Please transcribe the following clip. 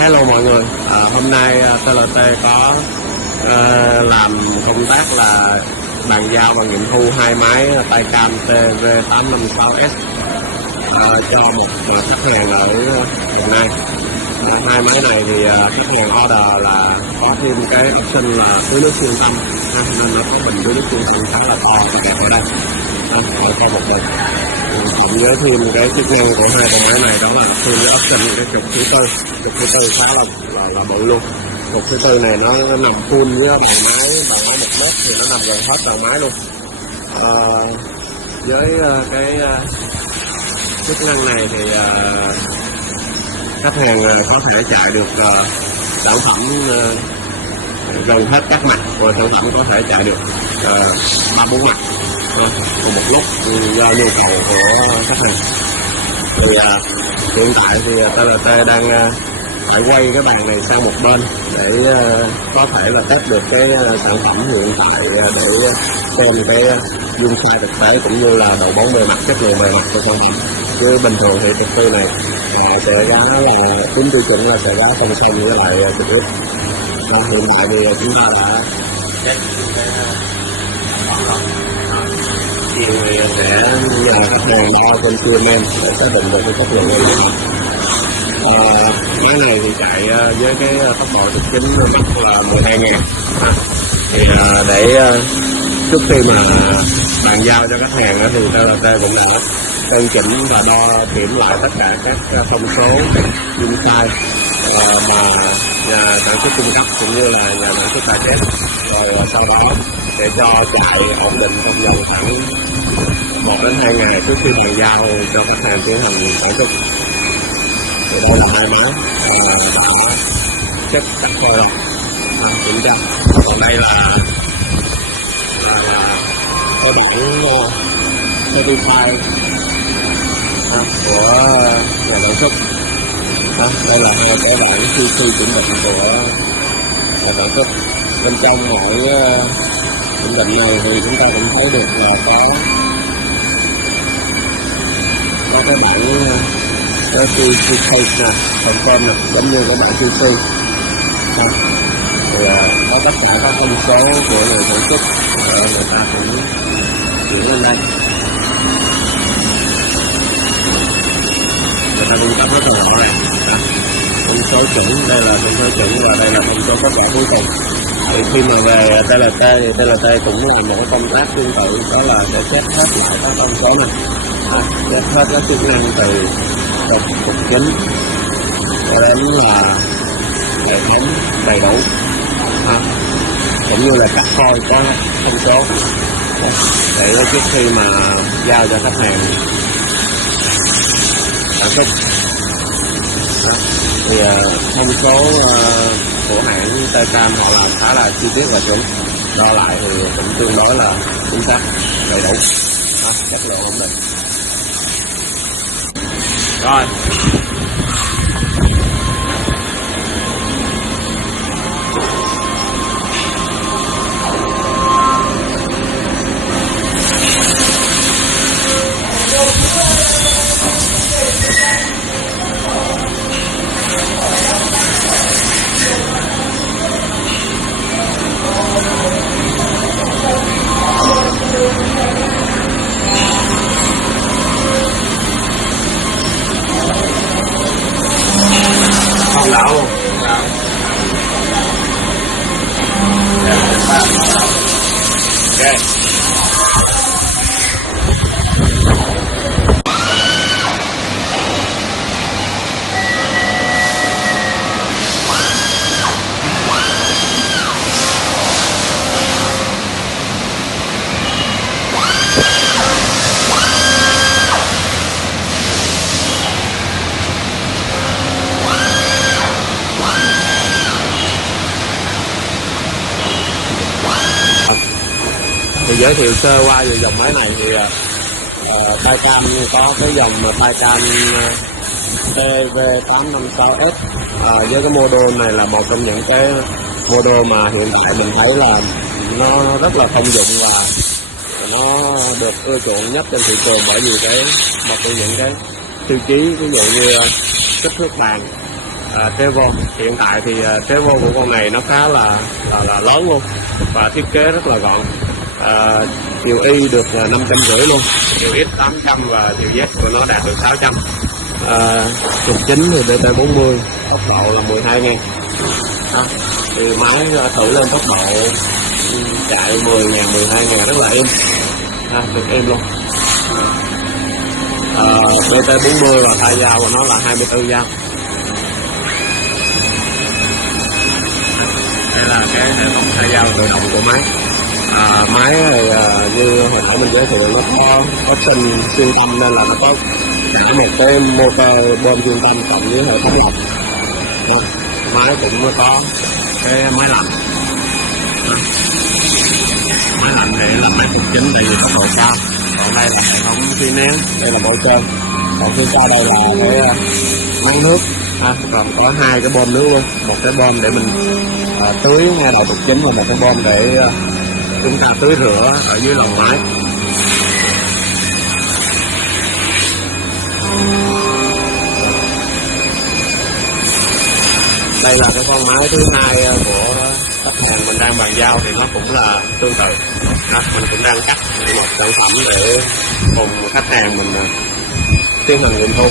Hello mọi người, hôm nay TLT có làm công tác là bàn giao và nghiệm thu hai máy Taikan T-V856S cho một khách hàng ở hiện nay. Hai máy này thì khách hàng order là có thêm cái option là tưới nước xuyên tâm, nên nó có bình tưới nước xuyên tâm khá là to kẹp ở đây, có một bình. Cộng với thêm cái chức năng của hai con máy này đó là thêm cái option cái trục thứ tư khá là bự luôn. Trục thứ tư này nó nằm full với bàn máy 1 mét thì nó nằm gần hết đầu máy luôn. Với cái chức năng này thì khách hàng có thể chạy được sản phẩm gần hết các mặt, rồi sản phẩm có thể chạy được 3-4 mặt cùng một lúc do nhu cầu của khách hàng. Thì hiện tại thì TLT đang phải quay cái bàn này sang một bên để có thể là test được cái sản phẩm hiện tại, để xem cái dung sai thực tế cũng như là độ bóng bề mặt, chất lượng bề mặt của sản phẩm. Chứ bình thường thì trực tư này sẽ giá là tính tiêu chuẩn là sẽ giá song song với lại trực tiếp. Hiện tại thì chúng ta đã check cái thì sẽ nhờ khách hàng đo trên CNC để xác định được cái chất lượng của sản phẩm. Máy này thì chạy với cái tốc độ thực chính mức là 12.000. Thì để trước khi mà bàn giao cho khách hàng thì TLT cũng đã cân chỉnh và đo kiểm lại tất cả các thông số dung sai mà nhà sản xuất cung cấp cũng như là nhà sản xuất tài test, rồi sau đó để cho chạy ổn định trong vòng khoảng 1 đến 2 ngày trước khi bàn giao cho khách hàng tiến hành sản xuất. Thì đây là hai máy đã check tất cơ rồi, kiểm tra. Còn đây là cái bản certified của nhà sản xuất. Đây là hai cái bản CNC kiểm định của nhà sản xuất. Bên trong mỗi kiểm định này thì chúng ta cũng thấy được là có cái bản certificate nè, confirm nè, giống như cái bản CNC. Thì có tất cả các thông số của người sản xuất, người ta cũng chuyển lên đây. Người ta cung cấp rất là rõ ràng. Thông số chuẩn, đây là thông số chuẩn và đây là thông số kết quả cuối cùng. Thì khi mà về TLT thì TLT cũng làm một cái công tác tương tự, đó là sẽ check hết lại các thông số này, check hết các chức năng từ trục chính cho đến là hệ thống đầy đủ, cũng như là các phôi có thông số để trước khi mà giao cho khách hàng sản xuất. Thì thông số của hãng Taikan họ làm khá là chi tiết và chuẩn, đo lại thì cũng tương đối là chính xác, đầy đủ, chất lượng ổn định. Rồi không đảo luôn. Ok. Thì giới thiệu sơ qua về dòng máy này thì Taikan có cái dòng Taikan T-V856S với cái model này là một trong những cái model mà hiện tại mình thấy là nó rất là thông dụng và nó được ưa chuộng nhất trên thị trường, bởi vì cái một trong những cái tiêu chí ví dụ như kích thước bàn, trevo. Hiện tại thì trevo của con này nó khá là lớn luôn và thiết kế rất là gọn. Chiều Y được 550 luôn, chiều X 800 và chiều Z của nó đạt được 600. Trục chính thì DT40, tốc độ là 12.000. Thì máy thử lên tốc độ chạy 10.000 12.000 rất là êm, cực êm luôn. DT40 và thay dao của nó là 24 dao. Đây là cái hệ thống thay dao tự động của máy. Máy này như hồi nãy mình giới thiệu, nó có sinh xuyên tâm nên là nó có cả một cái motor bơm xuyên tâm cộng với hệ thống lọc. Máy cũng có cái máy lạnh. Máy lạnh này là máy phục chính tại vì tốc độ cao. Còn đây là hệ thống khí nén, đây là bôi trơn. Còn phía sau đây là cái máy nước. Còn có hai cái bơm nước luôn, một cái bơm để mình tưới ngay đầu trục chính và một cái bơm để chúng ta tưới rửa ở dưới lồng máy. Đây là cái con máy thứ hai của khách hàng mình đang bàn giao, thì nó cũng là tương tự. Mình cũng đang cắt một sản phẩm để cùng khách hàng mình tiến hành nghiệm thu.